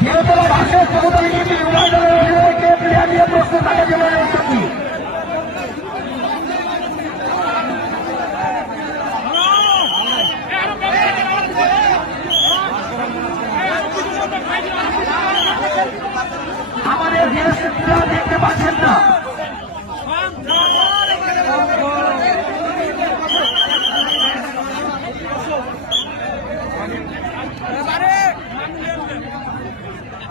বীরতলা ভাষার সমুদায় নীতি ইউনাইটেডের অধিনায়ককে প্লেয়ার নিয়ে আমাদের বিএসএফরা দেখতে পাচ্ছেন